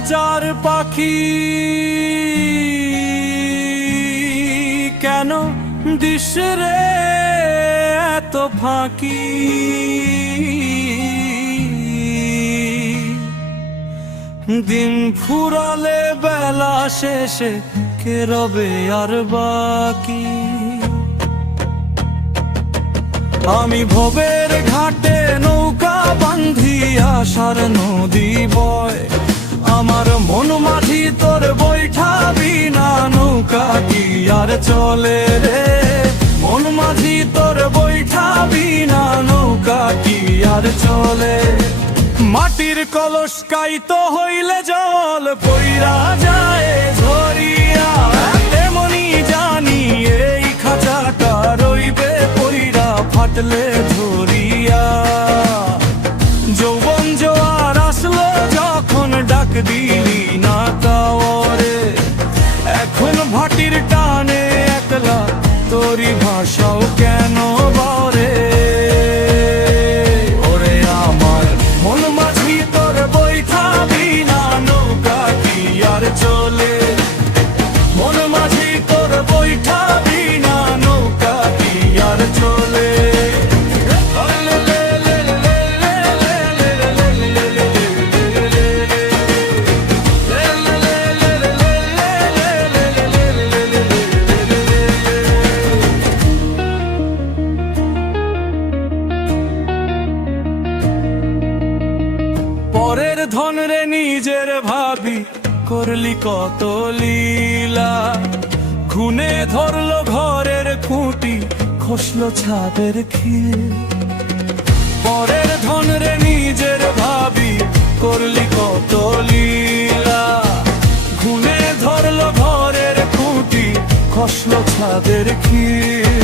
খাঁচার পাখি কেন দিস রে এত ফাঁকি? দিন ফুরালে বেলা শেষে কে রবে আর বাকি? আমি ভবের ঘাটে নৌকা বান্ধি আশার নদী বয়, আমার মন মাঝি তোর বৈঠাবি না নৌকা কি আর চলে রে? মন মাঝি তোর বৈঠাবি না নৌকা কি আর চলে? মাটির কলস কাইতো হইলে জল পইরা যায় ঝরিয়া, তেমনি জানি এই খাঁচাটা রইবে পইরা ফাটলে ঝরিয়া। যৌবন জোয়ার আসলো যখন ডাক দিলি না কাওরে, এখন ভাটির টানে একলা তোরি ভাষাও কেন বরে? ওরে আমার মন মাঝি তোর বৈঠাবি না নৌকা কি আর চলে? মন মাঝি তোর বৈঠাবি না নৌকা কি আর চলে? পরের ধন রে নিজের ভাবি করলি কত লীলা, খুনে ধরলো ঘরের খুঁটি খসলো ছাদের খিল। পরের ধন রে নিজের ভাবি করলি কত লীলা, খুনে ধরলো ঘরের খুঁটি খসলো ছাদের খিল।